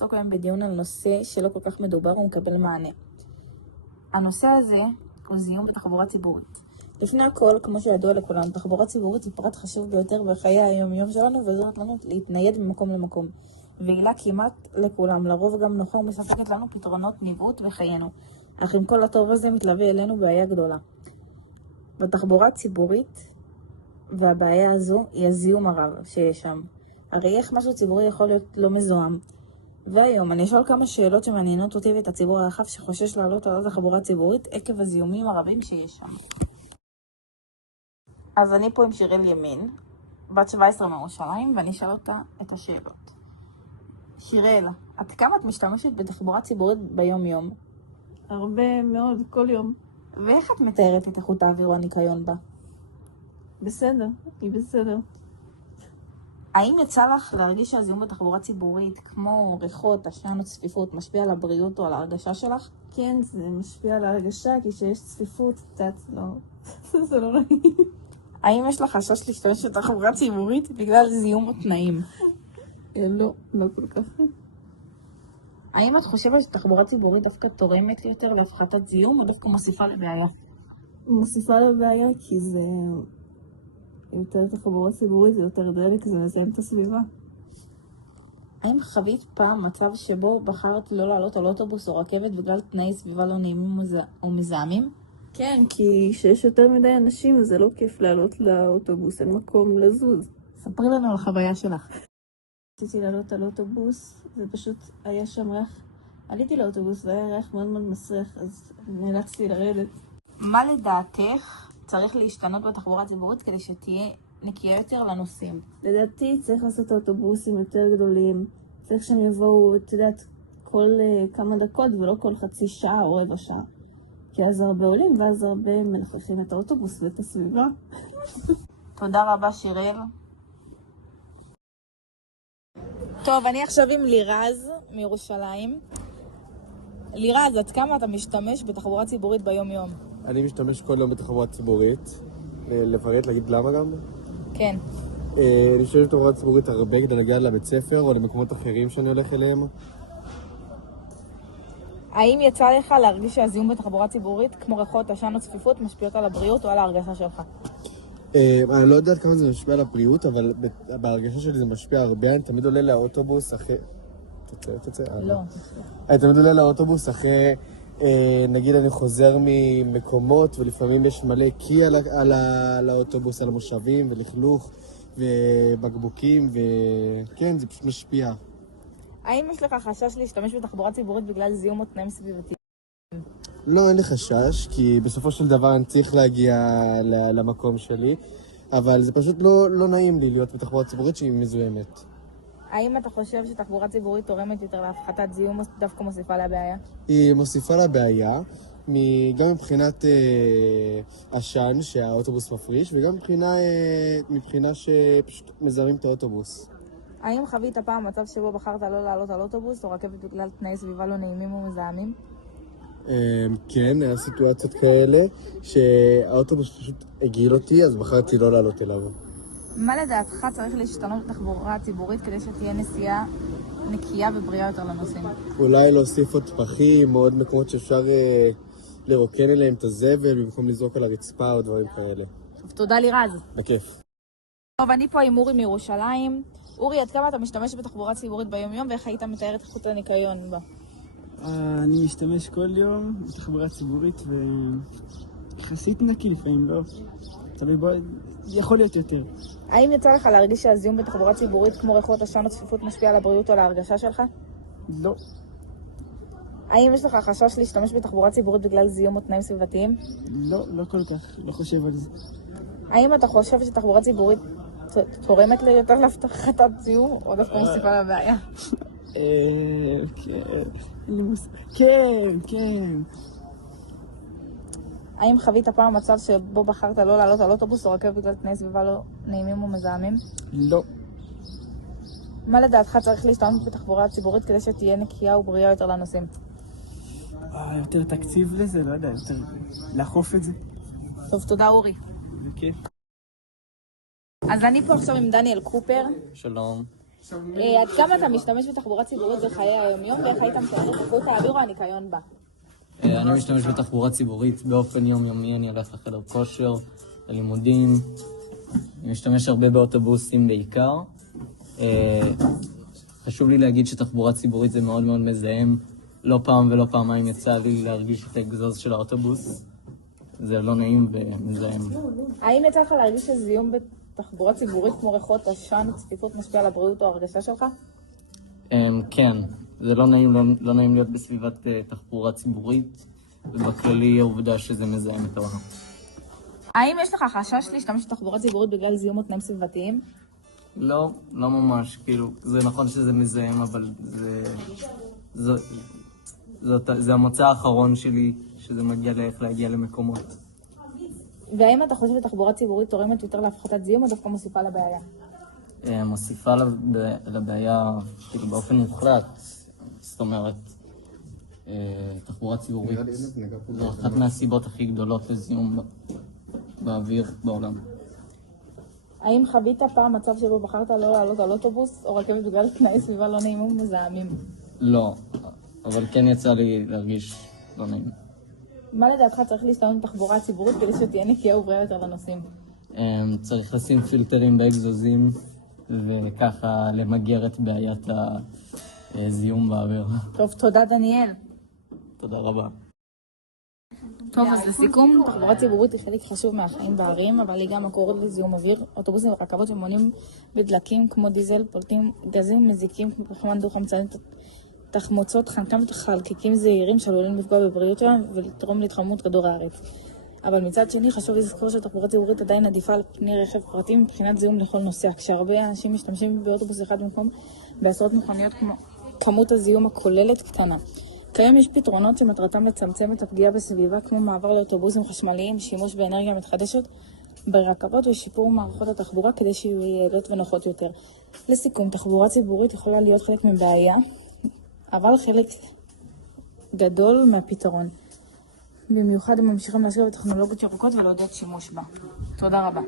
לעסוק היום בדיון על נושא שלא כל כך מדובר ומקבל מענה. הנושא הזה הוא זיהום בתחבורה ציבורית. לפני הכל, כמו שידוע לכולנו, תחבורה ציבורית היא פרט חשוב ביותר בחיי היום-יום שלנו, וזאת לנו להתנייד ממקום למקום. ועילה כמעט לכולם, לרוב גם נוחה ומספקת לנו פתרונות ניווט בחיינו. אך עם כל הטוב הזה מתלווה אלינו בעיה גדולה. בתחבורה הציבורית, והבעיה הזו היא הזיהום הרב שיש שם. הרי איך משהו ציבורי יכול להיות לא מזוהם? והיום אני אשאל כמה שאלות שמעניינות אותי ואת הציבור הרחב שחושש לעלות על התחבורה הציבורית עקב הזיהומים הרבים שיש שם. אז אני פה עם שיראל ימין, בת 17 מירושלים, ואני אשאל אותה את השאלות. שיראל, עד כמה את משתמשת בתחבורה ציבורית ביום יום? הרבה מאוד, כל יום. ואיך את מתארת את איכות האוויר או הניקיון בה? בסדר, היא בסדר. האם יצא לך להרגיש שהזיהום בתחבורה ציבורית, כמו ריחות, עשן או צפיפות, משפיע על הבריאות או על ההרגשה שלך? כן, זה משפיע על ההרגשה, כי שיש צפיפות, זה לא נעים. האם יש לך חשש להשתמש בתחבורה ציבורית בגלל זיהום או תנאים? לא, לא כל כך. האם את חושבת שתחבורה ציבורית דווקא תורמת יותר להפחתת זיהום או דווקא מוסיפה לבעיה? מוסיפה לבעיה כי זה יותר תחבורה ציבורית, זה יותר דלק, זה מזהם את הסביבה. האם חווית פעם מצב שבו בחרת לא לעלות על אוטובוס או רכבת בגלל תנאי סביבה לא נעימים או מזהמים? כן, כי שיש יותר מדי אנשים זה לא כיף לעלות לאוטובוס, אין מקום לזוז. ספרי לנו על החוויה שלך. רציתי לעלות על אוטובוס, זה פשוט היה שם ריח. עליתי לאוטובוס והיה ריח מאוד מאוד מסריח, אז נאלצתי לרדת. מה לדעתך צריך להשתנות בתחבורה הציבורית כדי שתהיה נקייה יותר לנוסעים? לדעתי צריך לעשות אוטובוסים יותר גדולים. צריך שהם יבואו, את יודעת, כל כמה דקות ולא כל חצי שעה או רבע שעה. כי אז הרבה עולים ואז הרבה מלכלכים את האוטובוס ואת הסביבה. תודה רבה שיראל. טוב, אני עכשיו עם לירז מירושלים. לירז, עד כמה אתה משתמש בתחבורה ציבורית ביום יום? אני משתמש כל יום בתחבורה ציבורית. לפרט, להגיד למה גם? כן. אני משתמש בתחבורה ציבורית הרבה כדי להגיע לבית ספר או למקומות אחרים שאני הולך אליהם. האם יצא לך להרגיש שהזיהום בתחבורה ציבורית, כמו ריחות, עשן או צפיפות, משפיעות על הבריאות או על ההרגשה שלך? אני לא יודעת כמה זה משפיע על הבריאות, אבל בהרגשה שלי זה משפיע הרבה. אני תמיד עולה לאוטובוס אחרי... תצא. לא. אני תמיד עולה לאוטובוס אחרי... נגיד אני חוזר ממקומות, ולפעמים יש מלא קי על האוטובוס, על המושבים, ולכלוך, ובקבוקים, וכן, זה פשוט משפיע. האם יש לך חשש להשתמש בתחבורה ציבורית בגלל זיהום או תנאים סביבתיים? לא, אין לי חשש, כי בסופו של דבר אני צריך להגיע למקום שלי, אבל זה פשוט לא נעים לי להיות בתחבורה ציבורית שהיא מזוהמת. האם אתה חושב שתחבורה ציבורית תורמת יותר להפחתת זיהום או דווקא מוסיפה לבעיה? היא מוסיפה לבעיה, גם מבחינת עשן שהאוטובוס מפריש, וגם מבחינה שפשוט מזהמים את האוטובוס. האם חווית פעם מצב שבו בחרת לא לעלות על אוטובוס או רכבת בגלל תנאי סביבה לא נעימים או מזהמים? כן, היה סיטואציות כאלה שהאוטובוס פשוט הגיל אותי, אז בחרתי לא לעלות אליו. מה לדעתך צריך להשתנות בתחבורה הציבורית כדי שתהיה נסיעה נקייה ובריאה יותר לנוסעים? אולי להוסיף עוד פחים או עוד מקומות שאפשר לרוקן אליהם את הזבל במקום לזרוק על הרצפה או דברים כאלה. טוב, תודה לירז. בכיף. טוב, אני פה עם אורי מירושלים. אורי, עד כמה אתה משתמש בתחבורה ציבורית ביום יום ואיך היית מתאר את איכות הניקיון בה? אני משתמש כל יום בתחבורה ציבורית ויחסית נקי לפעמים, לא? יכול להיות יותר. האם יצא לך להרגיש שהזיהום בתחבורה ציבורית כמו ריחות, עשן או צפיפות משפיע על הבריאות או על ההרגשה שלך? לא. האם יש לך חשש להשתמש בתחבורה ציבורית בגלל זיהום או תנאים סביבתיים? לא כל כך, לא חושב על זה. האם אתה חושב שתחבורה ציבורית תורמת ליותר להפחתת זיהום או דווקא מוסיפה לבעיה? כן. האם חווית פעם מצב שבו בחרת לא לעלות על אוטובוס או רכבת בגלל תנאי סביבה לא נעימים או מזהמים? לא. מה לדעתך צריך להשתמש בתחבורה הציבורית כדי שתהיה נקייה ובריאה יותר לנוסעים? יותר תקציב לזה, לא יודע, יותר לאכוף את זה. טוב, תודה אורי. בכיף. אז אני פה עכשיו עם דניאל קופר. שלום. עד כמה אתה משתמש בתחבורה ציבורית בחיי היום-יום, ואיך היית מתאר את איכות האוויר או הניקיון בה? אני משתמש בתחבורה ציבורית באופן יומיומי, אני הולך לחדר כושר, ללימודים, אני משתמש הרבה באוטובוסים בעיקר. חשוב לי להגיד שתחבורה ציבורית זה מאוד מאוד מזהם. לא פעם ולא פעמיים יצא לי להרגיש את האגזוז של האוטובוס. זה לא נעים ומזהם. האם יצא לך להרגיש שזיהום בתחבורה ציבורית כמו ריחות, עשן, צפיפות משפיע על הבריאות או הרגשה שלך? כן, זה לא נעים להיות בסביבת תחבורה ציבורית, ובכללי העובדה שזה מזהם את העולם. האם יש לך חשש להשתמש בתחבורה ציבורית בגלל זיהום או תנאים סביבתיים? לא ממש, כאילו, זה נכון שזה מזהם, אבל זה המוצא האחרון שלי, שזה מגיע לאיך להגיע למקומות. והאם אתה חושב שתחבורה ציבורית תורמת יותר להפחתת זיהום או דווקא מוסיפה לבעיה? מוסיפה לבעיה, כאילו, באופן מוחלט. זאת אומרת, תחבורה ציבורית זו אחת מהסיבות הכי גדולות לזיהום באוויר בעולם. האם חווית פעם מצב שבו בחרת לא לעלות על אוטובוס או רכבת בגלל תנאי סביבה לא נעימים ומזהמים? לא, אבל כן יצא לי להרגיש לא נעים. מה לדעתך צריך להשתמש בתחבורה הציבורית כדי שתהיה נקייה ובריאה יותר לנוסעים? צריך לשים פילטרים באגזוזים וככה למגר את בעיית הזיהום באוויר. טוב, תודה דניאל. תודה רבה. טוב, אז לסיכום, תחבורה ציבורית היא חלק חשוב מהחיים בערים, אבל היא גם מקור לזיהום אוויר. אוטובוסים ורכבות שמונעים בדלקים כמו דיזל, פולטים גזים מזיקים כמו פחמן דו-חמצני, תחמוצות חנקן וחלקיקים זעירים שעלולים לפגוע בבריאות שלהם ולתרום להתחממות כדור הארץ. אבל מצד שני, חשוב לזכור שתחבורה ציבורית עדיין עדיפה על פני רכב פרטי מבחינת זיהום לכל נוסע. כשהרבה אנשים משתמשים באוטובוס אחד במקום בעשרות מכוניות, כמות הזיהום הכוללת קטנה. כיום יש פתרונות שמטרתם לצמצם את הפגיעה בסביבה, כמו מעבר לאוטובוסים חשמליים, שימוש באנרגיה מתחדשת ברכבות ושיפור מערכות התחבורה כדי שיהיו יעילות ונוחות יותר. לסיכום, תחבורה ציבורית יכולה להיות חלק מבעיה, אבל חלק גדול מהפתרון. במיוחד הם ממשיכים להשקיע בטכנולוגיות ירוקות ולעודד שימוש בה. תודה רבה.